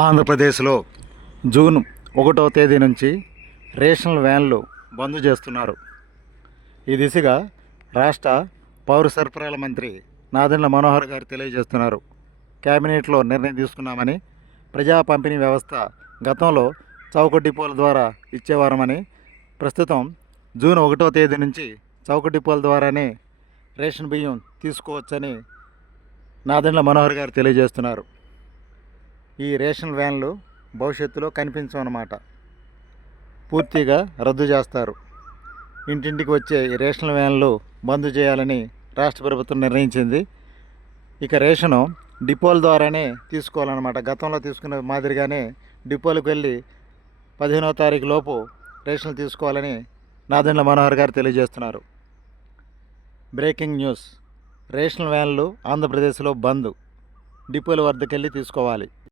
ఆంధ్రప్రదేశ్లో జూన్ 1వ తేదీ నుంచి రేషన్ వ్యాన్లు బంద్ చేస్తున్నారు. ఈ దిశగా రాష్ట్ర పౌర సరఫరాల మంత్రి నాదెండ్ల మనోహర్ గారు తెలియజేస్తున్నారు. కేబినెట్లో నిర్ణయం తీసుకున్నామని, ప్రజా పంపిణీ వ్యవస్థ గతంలో చౌక డిపోల ద్వారా ఇచ్చేవారమని, ప్రస్తుతం జూన్ 1వ తేదీ నుంచి చౌక డిపోల ద్వారానే రేషన్ బియ్యం తీసుకోవచ్చని నాదెండ్ల మనోహర్ గారు తెలియజేస్తున్నారు. ఈ రేషన్ వ్యాన్లు భవిష్యత్తులో కనిపించవన్నమాట, పూర్తిగా రద్దు చేస్తారు. ఇంటింటికి వచ్చే ఈ రేషన్ వ్యాన్లు బంద్ చేయాలని రాష్ట్ర ప్రభుత్వం నిర్ణయించింది. ఇక రేషను డిపోల ద్వారానే తీసుకోవాలన్నమాట. గతంలో తీసుకునే మాదిరిగానే డిపోలకు వెళ్ళి 15వ తారీఖు లోపు రేషన్లు తీసుకోవాలని నాదెండ్ల మనోహర్ గారు తెలియజేస్తున్నారు. బ్రేకింగ్ న్యూస్: రేషన్ వ్యాన్లు ఆంధ్రప్రదేశ్లో బంద్, డిపోల వద్దకెళ్ళి తీసుకోవాలి.